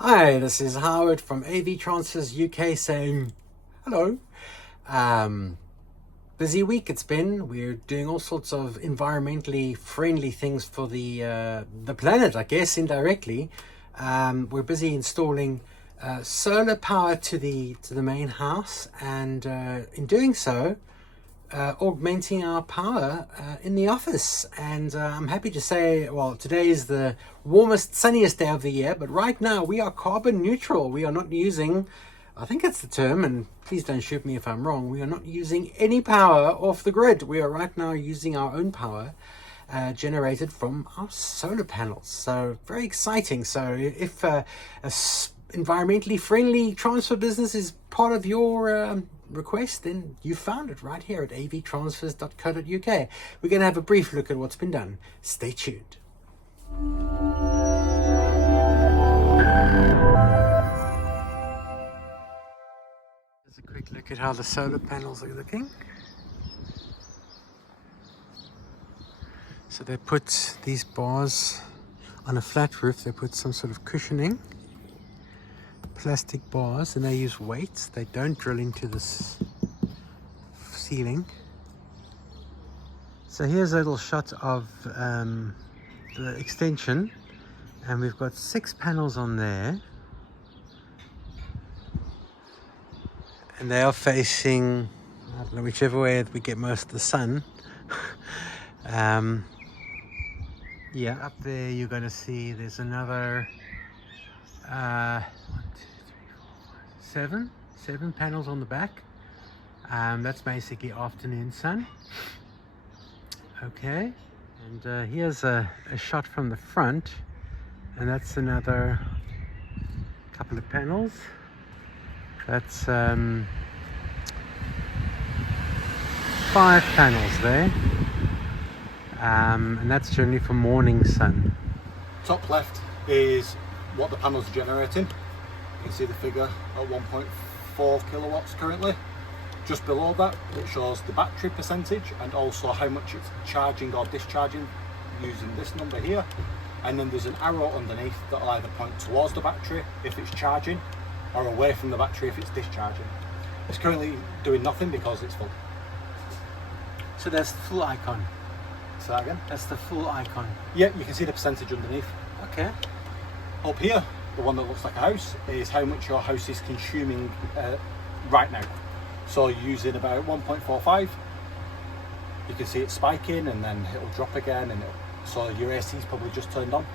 Hi, this is Howard from AVTransfers UK saying hello. Busy week it's been. We're doing all sorts of environmentally friendly things for the planet, I guess, indirectly. We're busy installing solar power to the main house, and in doing so, augmenting our power in the office. And I'm happy to say, well, today is the warmest, sunniest day of the year, but right now we are carbon neutral. We are not using, I think that's the term, and please don't shoot me if I'm wrong, we are not using any power off the grid. We are right now using our own power generated from our solar panels. So very exciting. So if environmentally friendly transfer business is part of your request, then you found it right here at avtransfers.co.uk. We're going to have a brief look at what's been done. Stay tuned. Here's a quick look at how the solar panels are looking. So they put these bars on a flat roof. They put some sort of cushioning, plastic bars, and they use weights. They don't drill into this ceiling. So here's a little shot of the extension, and we've got 6 panels on there, and they are facing, I don't know, whichever way we get most of the sun. Yeah, up there you're going to see there's another 7 panels on the back. That's basically afternoon sun. Okay, and here's a shot from the front, and that's another couple of panels. That's 5 panels there, and that's generally for morning sun. Top left is what the panels are generating. You can see the figure at 1.4 kilowatts currently. Just below that, it shows the battery percentage and also how much it's charging or discharging using this number here. And then there's an arrow underneath that will either point towards the battery if it's charging or away from the battery if it's discharging. It's currently doing nothing because it's full. So that's the full icon. Say that again? That's the full icon. Yeah, you can see the percentage underneath. Okay. Up here, the one that looks like a house, is how much your house is consuming right now. So you're using about 1.45. You can see it spiking and then it'll drop again, and so your AC is probably just turned on.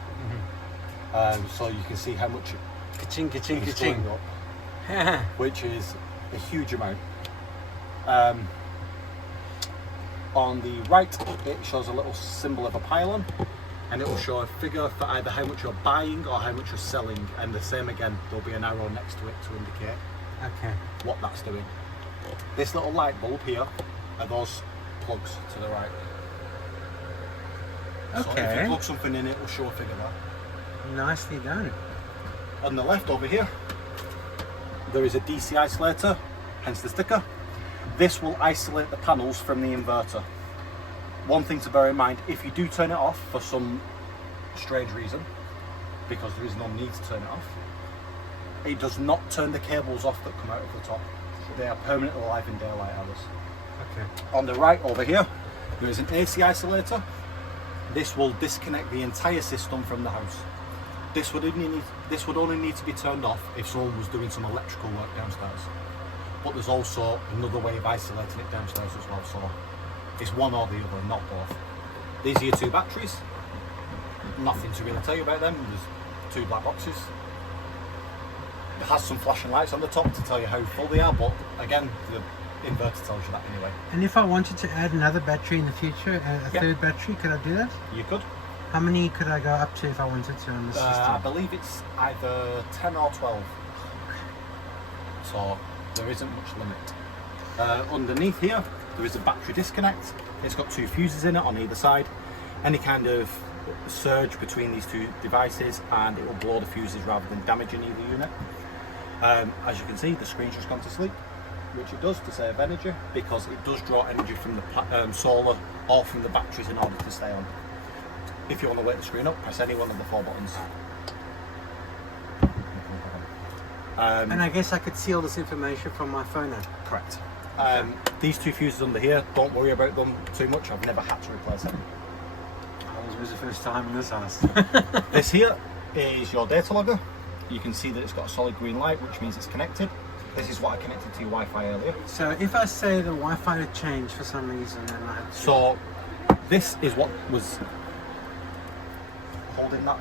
Mm-hmm. So you can see how much Ka-ching, ka-ching, ka-ching. up, which is a huge amount. On the right, it shows a little symbol of a pylon, and it will show a figure for either how much you're buying or how much you're selling, and the same again, there'll be an arrow next to it to indicate what that's doing. This little light bulb here are those plugs to the right. So if you plug something in, it will show a figure there. Nicely done. On the left over here, there is a DC isolator, hence the sticker. This will isolate the panels from the inverter. One thing to bear in mind, if you do turn it off for some strange reason, because there is no need to turn it off, it does not turn the cables off that come out of the top. They are permanently alive in daylight hours. Okay. On the right over here, there is an AC isolator. This will disconnect the entire system from the house. This would only need to be turned off if someone was doing some electrical work downstairs. But there's also another way of isolating it downstairs as well, so it's one or the other, not both. These are your 2 batteries. Nothing to really tell you about them. There's 2 black boxes. It has some flashing lights on the top to tell you how full they are, but again, the inverter tells you that anyway. And if I wanted to add another battery in the future, a third battery, could I do that? You could. How many could I go up to if I wanted to on the system? I believe it's either 10 or 12. So there isn't much limit. Underneath here, there is a battery disconnect. It's got 2 fuses in it on either side. Any kind of surge between these 2 devices and it will blow the fuses rather than damaging either unit. As you can see, the screen's just gone to sleep, which it does to save energy, because it does draw energy from the solar or from the batteries in order to stay on. If you want to wake the screen up, press any one of the 4 buttons. And I guess I could see all this information from my phone now. Correct. These two fuses under here, don't worry about them too much. I've never had to replace them. This was the first time in this house. This here is your data logger. You can see that it's got a solid green light, which means it's connected. This is what I connected to your Wi-Fi earlier. So if I say the Wi-Fi had changed for some reason, then I had to... So this is what was holding that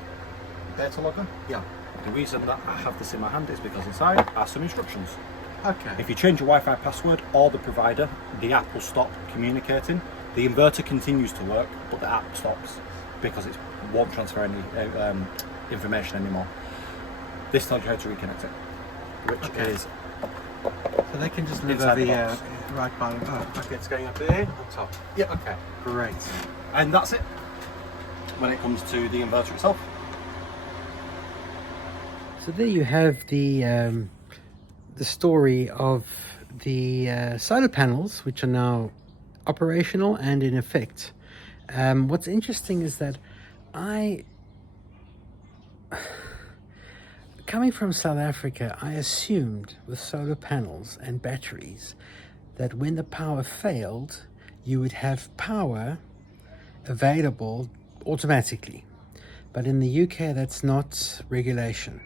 data logger. Yeah. The reason that I have this in my hand is because inside are some instructions. Okay. If you change your Wi-Fi password or the provider, the app will stop communicating. The inverter continues to work, but the app stops because it won't transfer any information anymore. This tells you how to reconnect it, which is... So they can just live inside over the here, box. right by... Oh, okay, it's going up there, on top. Yeah. Okay, great. And that's it when it comes to the inverter itself. So there you have the story of the solar panels, which are now operational and in effect. What's interesting is that coming from South Africa, I assumed with solar panels and batteries that when the power failed, you would have power available automatically. But in the UK, that's not regulation.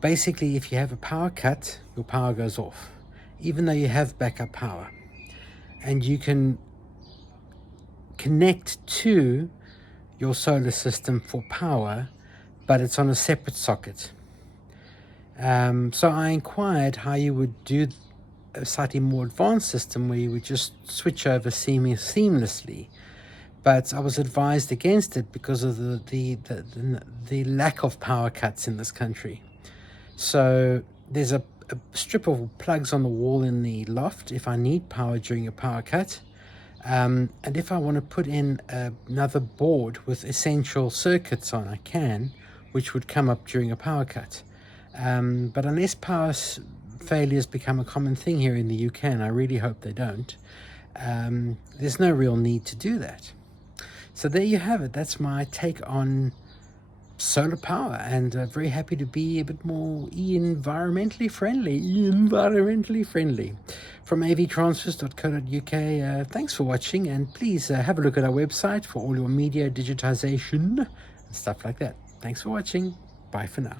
Basically, if you have a power cut, your power goes off, even though you have backup power. And you can connect to your solar system for power, but it's on a separate socket. So I inquired how you would do a slightly more advanced system where you would just switch over seamlessly. But I was advised against it because of the lack of power cuts in this country. So there's a strip of plugs on the wall in the loft if I need power during a power cut. And if I want to put in another board with essential circuits on, I can, which would come up during a power cut. But unless power failures become a common thing here in the UK, and I really hope they don't, there's no real need to do that. So there you have it. That's my take on solar power, and very happy to be a bit more environmentally friendly. From AVTransfers.co.uk, thanks for watching, and please have a look at our website for all your media digitisation and stuff like that. Thanks for watching. Bye for now.